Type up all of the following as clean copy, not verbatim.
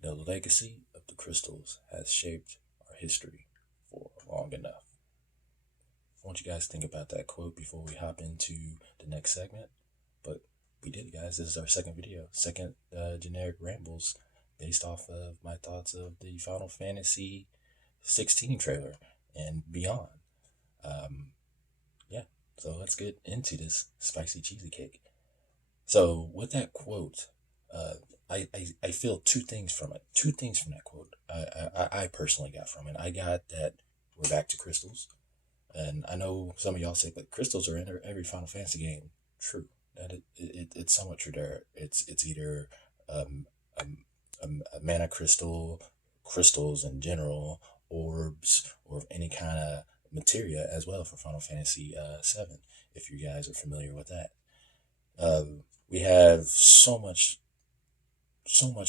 The legacy of the crystals has shaped our history for long enough. I want you guys to think about that quote before we hop into the next segment. But we did it, guys. This is our second video, second generic rambles based off of my thoughts of the Final Fantasy XVI trailer and beyond. Um, yeah, so let's get into this spicy cheesy cake. So with that quote, uh, I feel two things from it. Two things from that quote. I personally got from it. I got that we're back to crystals, and I know some of y'all say, but crystals are in every Final Fantasy game. True. That it's somewhat true there. It's either um, um, a mana crystal, crystals in general, orbs, or any kind of materia as well for Final Fantasy VII. If you guys are familiar with that, we have so much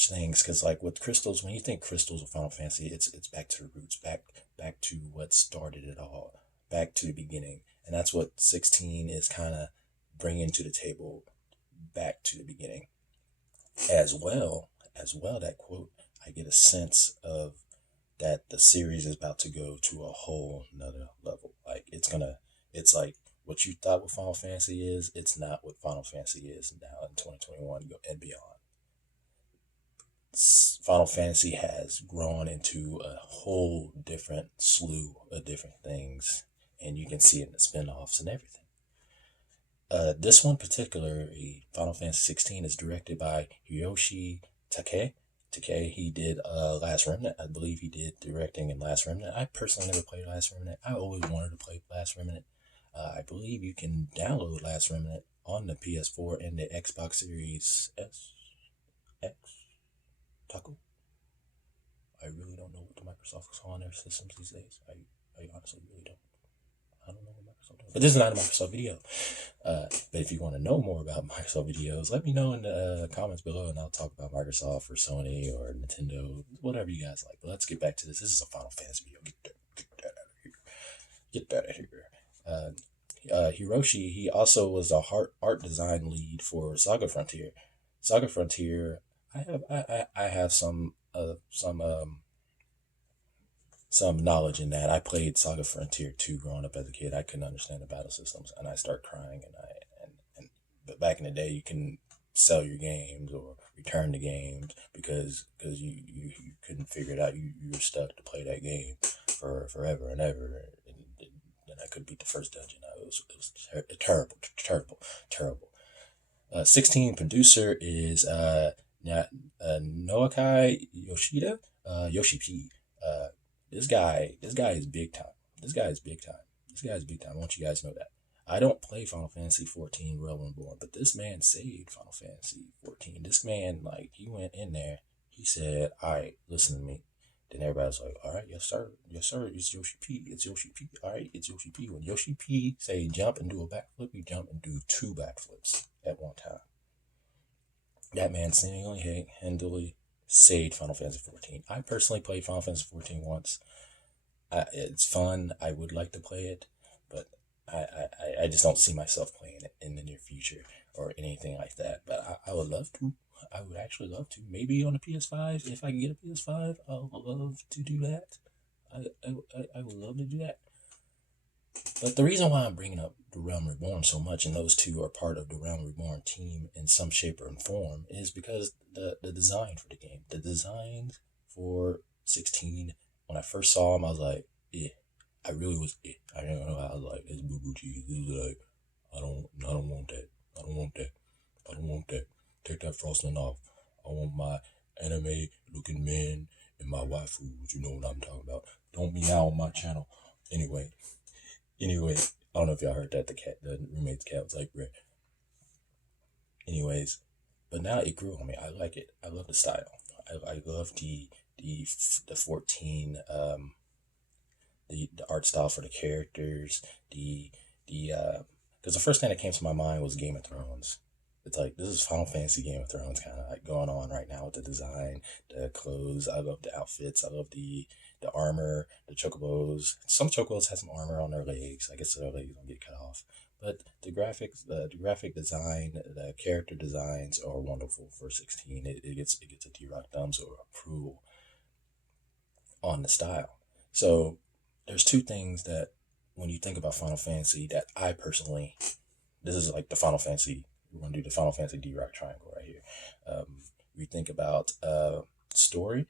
things because like with crystals, when you think crystals of Final Fantasy, it's back to the roots, back to what started it all, back to the beginning, and that's what 16 is kind of bringing to the table, back to the beginning as well. That quote, I get a sense of that the series is about to go to a whole nother level. Like it's like what you thought what Final Fantasy is, it's not what Final Fantasy is now in 2021 and beyond. Final Fantasy has grown into a whole different slew of different things, and you can see it in the spin-offs and everything. This one particularly, Final Fantasy 16, is directed by Hiroshi Takei. Takei, he did Last Remnant. I believe he did directing in Last Remnant. I personally never played Last Remnant. I always wanted to play Last Remnant. I believe you can download Last Remnant on the PS4 and the Xbox Series S, X, Taco. I really don't know what the Microsoft is on their systems these days. I honestly really don't. I don't know what Microsoft does. But this is not a Microsoft video. But if you want to know more about Microsoft videos, let me know in the comments below, and I'll talk about Microsoft or Sony or Nintendo, whatever you guys like. But let's get back to this. This is a Final Fantasy video. Get that out of here. Get that out of here. Hiroshi, he also was the art design lead for Saga Frontier. Saga Frontier, I have some knowledge in that. I played Saga Frontier 2 growing up as a kid. I couldn't understand the battle systems, and I start crying. But back in the day, you can sell your games or return the games because you couldn't figure it out. You were stuck to play that game for forever and ever. And I could beat the first dungeon. It was terrible, terrible, terrible. 16 producer is Noakai Yoshida, Yoshi P. This guy is big time. This guy is big time. This guy is big time. I want you guys to know that. I don't play Final Fantasy 14 Realm Reborn, but this man saved Final Fantasy 14. This man, like, he went in there. He said, "All right, listen to me." Then everybody's like, "All right, yes sir, it's Yoshi P, it's Yoshi P. All right, it's Yoshi P." When Yoshi P say jump and do a backflip, you jump and do two backflips at one time. That man single-handedly saved Final Fantasy 14. I personally played Final Fantasy 14 once. It's fun. I would like to play it, but I just don't see myself playing it in the near future or anything like that. But I would love to. I would actually love to. Maybe on a PS5. If I can get a PS5, I would love to do that. I would love to do that. But the reason why I'm bringing up the Realm Reborn so much, and those two are part of the Realm Reborn team in some shape or form, is because the design for the game, the designs for 16, when I first saw them, I was like, yeah. I really was it. I don't know. I was like, it's boo boo cheese. This is like, I don't want that. I don't want that. I don't want that. Take that frosting off. I want my anime looking men and my waifus. You know what I'm talking about. Don't meow on my channel. Anyway, I don't know if y'all heard that. The roommate's cat was like, "Bruh." Anyways, but now it grew on me. I like it. I love the style. I love the 14 the art style for the characters, the because the first thing that came to my mind was Game of Thrones. It's like this is Final Fantasy Game of Thrones kind of like going on right now with the design, the clothes. I love the outfits. I love the armor, the chocobos. Some chocobos have some armor on their legs. I guess their legs don't get cut off. But the graphics, the graphic design, the character designs are wonderful for 16. It gets a D-Rock thumbs or approval on the style. So there's two things that when you think about Final Fantasy that I personally, this is like the Final Fantasy, we're going to do the Final Fantasy D-Rock triangle right here. We think about story,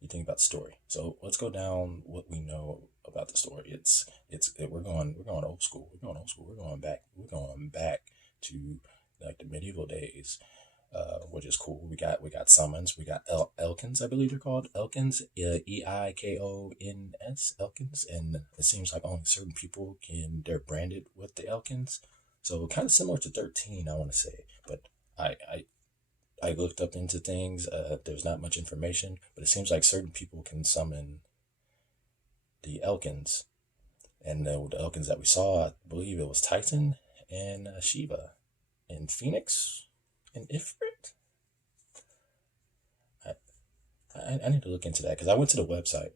you think about the story. So let's go down what we know about the story. We're going old school. We're going back. To like the medieval days, which is cool. We got summons. We got Elkins, I believe they're called Elkins. Eikons, Elkins, and it seems like only certain people they're branded with the Elkins. So kind of similar to 13, I want to say, but I looked up into things. There's not much information, but it seems like certain people can summon the Elkins. And the Elkins that we saw, I believe it was Titan and Shiva and Phoenix and Ifrit. I need to look into that because I went to the website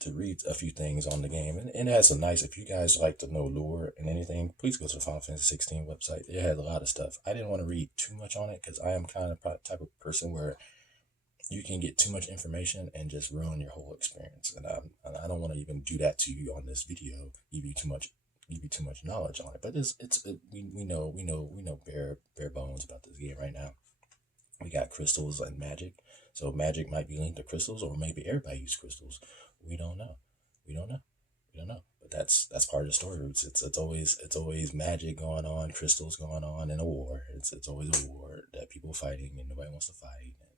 to read a few things on the game, and it has some nice. If you guys like to know lore and anything, please go to the Final Fantasy 16 website. It has a lot of stuff. I didn't want to read too much on it because I am kind of the type of person where you can get too much information and just ruin your whole experience, and I don't want to even do that to you on this video. Give you too much knowledge on it. But we know bare bones about this game right now. We got crystals and magic. So magic might be linked to crystals, or maybe everybody uses crystals. We don't know. We don't know. But that's part of the story roots. It's always magic going on, crystals going on, and a war. It's always a war that people fighting and nobody wants to fight, and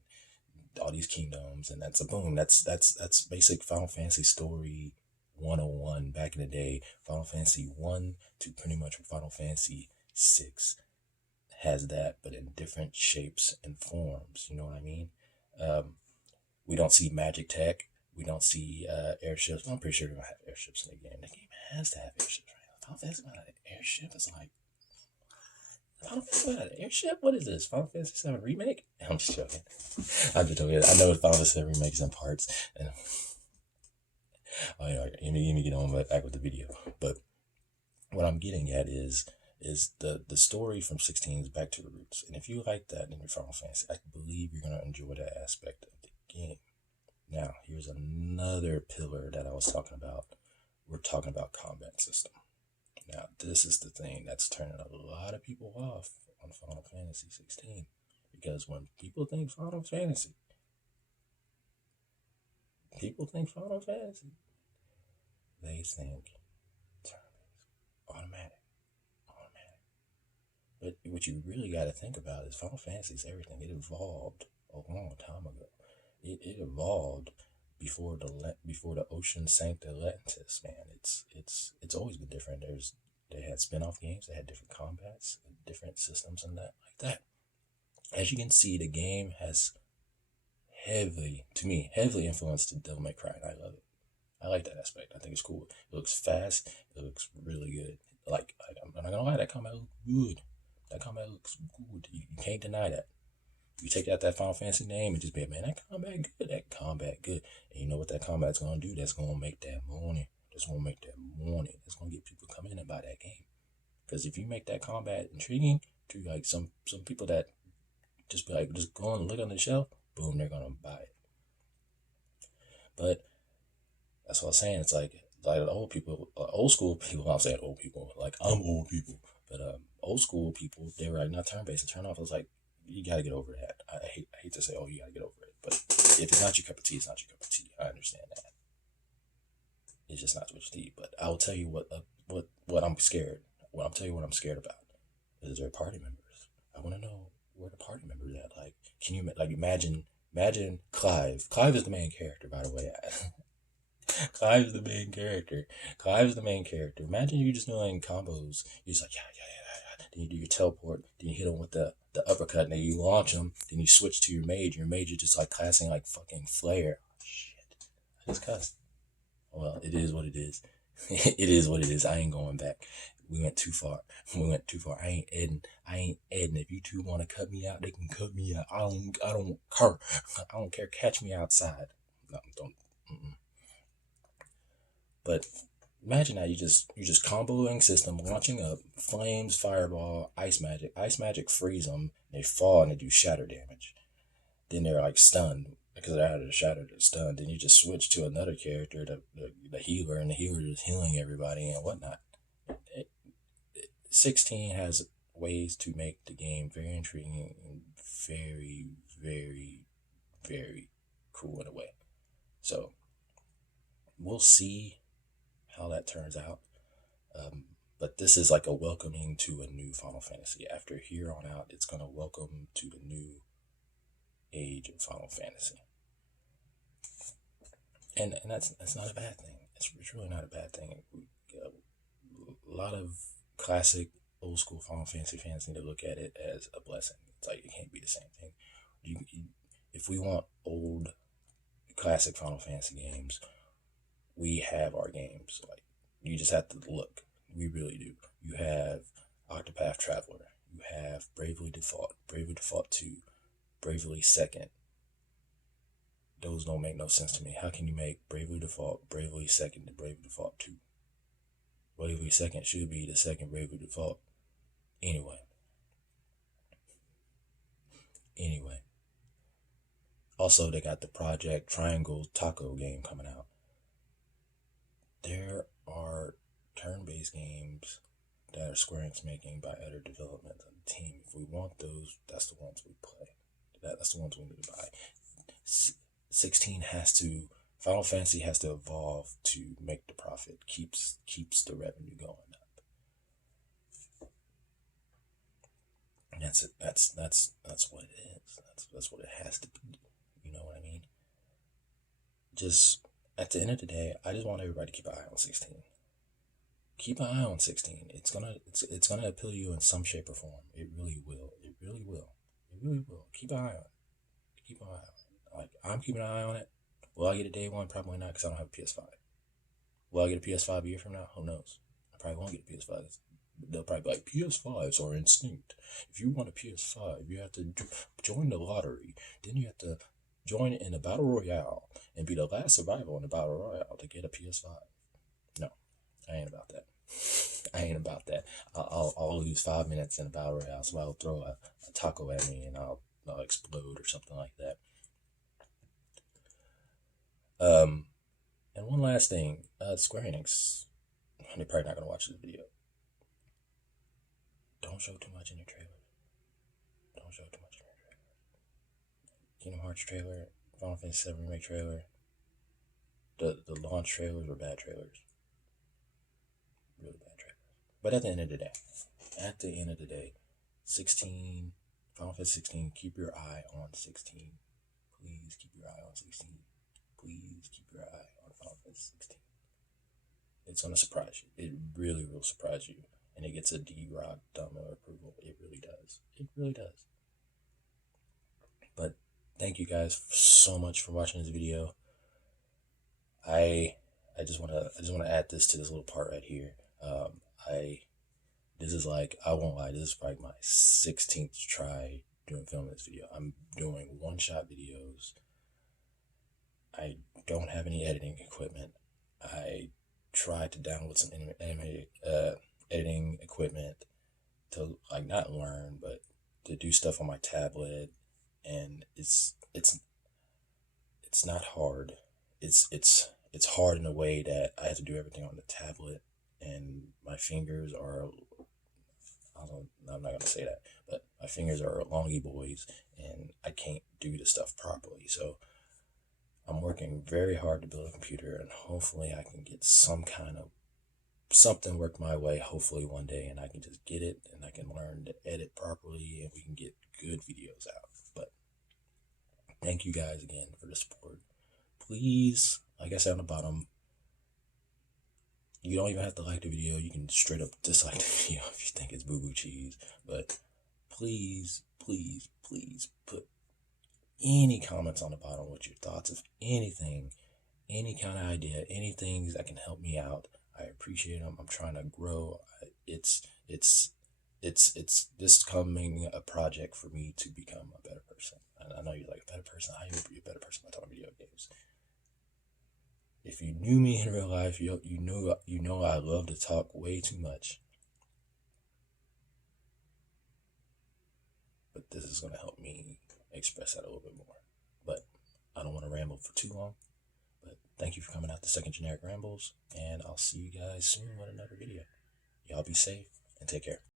all these kingdoms, and that's a boom. That's basic Final Fantasy story 101 back in the day. Final Fantasy 1 to pretty much Final Fantasy 6 has that, but in different shapes and forms. You know what I mean? We don't see magic tech. We don't see airships. I'm pretty sure we don't have airships in the game. The game has to have airships, right? Final Fantasy without an airship is like Final Fantasy without an airship. What is this? Final Fantasy VII remake? I'm just joking. I'm just joking. I know Final Fantasy VII remakes in parts. And oh yeah, let me get on back with the video. But what I'm getting at is the story from 16 is back to the roots. And if you like that in your Final Fantasy, I believe you're gonna enjoy that aspect of the game. Now, here's another pillar that I was talking about. We're talking about combat system. Now, this is the thing that's turning a lot of people off on Final Fantasy 16. Because when people think Final Fantasy, they think turn-based, automatic. But what you really got to think about is Final Fantasy is everything. It evolved a long time ago. It evolved before the ocean sank to Atlantis. Man, it's always been different. They had spin-off games. They had different combats, different systems, and that like that. As you can see, the game has heavily influenced the Devil May Cry, and I love it. I like that aspect. I think it's cool. It looks fast. It looks really good. Like I'm not gonna lie, that combat looks good. That combat looks good. You can't deny that. You take that Final Fantasy name and just be like, man, that combat good. That combat good. And you know what that combat's gonna do? That's gonna make that money. That's gonna get people come in and buy that game. Because if you make that combat intriguing to like some people that just be like, just go and look on the shelf, boom, they're gonna buy it. But that's what I'm saying. It's like old people, old school people. I'm saying old people. Like I'm old people, but old school people. They were like not turn based and turn off. I was like, you gotta get over that. I hate to say, oh, you gotta get over it, but if it's not your cup of tea, it's not your cup of tea. I understand that. It's just not what you need. But I'll tell you what I'm scared. I'll tell you what I'm scared about. Is there party members? I want to know where the party members at. Like, can you like imagine Clive? Clive is the main character, by the way. Clive is the main character. Imagine you just doing combos. You're just like, yeah. Then you do your teleport. Then you hit him with the uppercut. And then you launch him. Then you switch to your mage. Your mage is just like classing like fucking Flare. Oh, shit. I just cussed. Well, it is what it is. It is what it is. I ain't going back. We went too far. I ain't Edding. If you two want to cut me out, they can cut me out. I don't care. I don't care. Catch me outside. No, don't. Mm-mm. But imagine that you just comboing system, launching up, flames, fireball, ice magic. Ice magic freeze them, they fall and they do shatter damage. Then they're like stunned. because they're out of the shadow that's done. Then you just switch to another character, the healer, and the healer is healing everybody and whatnot. 16 has ways to make the game very intriguing and very, very, very cool in a way. So we'll see how that turns out. But this is like a welcoming to a new Final Fantasy. After here on out, it's going to welcome to the new age of Final Fantasy. And that's not a bad thing. It's really not a bad thing. A lot of classic old school Final Fantasy fans need to look at it as a blessing. It's like it can't be the same thing. If we want old classic Final Fantasy games, we have our games. Like you just have to look. We really do. You have Octopath Traveler. You have Bravely Default, Bravely Default 2, Bravely Second. Those don't make no sense to me. How can you make Bravely Default, Bravely Second, and Bravely Default 2? Bravely Second should be the second Bravely Default. Anyway. Also, they got the Project Triangle Taco game coming out. There are turn-based games that are Square-Enix making by other development on the team. If we want those, that's the ones we play. That's the ones we need to buy. 16 has to, Final Fantasy has to evolve to make the profit, keeps the revenue going up. And that's it. That's what it is. That's what it has to be. You know what I mean? Just at the end of the day, I just want everybody to keep an eye on 16. Keep an eye on 16. It's gonna appeal to you in some shape or form. It really will. It really will. It really will. Keep an eye on it. Keep an eye on it. Like I'm keeping an eye on it. Will I get a day one? Probably not, because I don't have a PS5. Will I get a PS5 a year from now? Who knows? I probably won't get a PS5. They'll probably be like, PS5s are instinct. If you want a PS5, you have to join the lottery. Then you have to join in a battle royale and be the last survivor in the battle royale to get a PS5. No, I ain't about that. I ain't about that. I'll lose 5 minutes in a battle royale. Somebody will throw a taco at me and I'll explode or something like that. And one last thing, Square-Enix, they're probably not going to watch this video. Don't show too much in your trailer. Don't show too much in your trailer. Kingdom Hearts trailer, Final Fantasy VII Remake trailer, the launch trailers were bad trailers. Really bad trailers. But at the end of the day, 16, Final Fantasy 16, keep your eye on 16. Please keep your eye on 16. Please keep your eye on Final Fantasy 16. It's going to surprise you. It really will surprise you. And it gets a D-Rock thumbnail approval. It really does. It really does. But thank you guys so much for watching this video. I just want to add this to this little part right here. This is like, I won't lie, this is probably my 16th try doing filming this video. I'm doing one-shot videos. I don't have any editing equipment. I tried to download some editing equipment to like not learn, but to do stuff on my tablet, and it's not hard. It's hard in a way that I have to do everything on the tablet, and my fingers are, I'm not gonna say that, but my fingers are longy boys, and I can't do the stuff properly. So I'm working very hard to build a computer, and hopefully I can get some kind of something work my way, hopefully one day, and I can just get it, and I can learn to edit properly, and we can get good videos out. But thank you guys again for the support. Please, like I said on the bottom, you don't even have to like the video. You can straight up dislike the video if you think it's boo-boo cheese. But please, please, please put any comments on the bottom with your thoughts of anything, any kind of idea, anything that can help me out. I appreciate them. I'm trying to grow. It's this coming a project for me to become a better person. And I know you're like, a better person. How you be a better person by talking video games? If you knew me in real life, you know I love to talk way too much. But this is gonna help me express that a little bit more. But I don't for too long. But thank you for coming out to Second Generic Rambles, and I'll see you guys soon with another video. Y'all be safe and take care.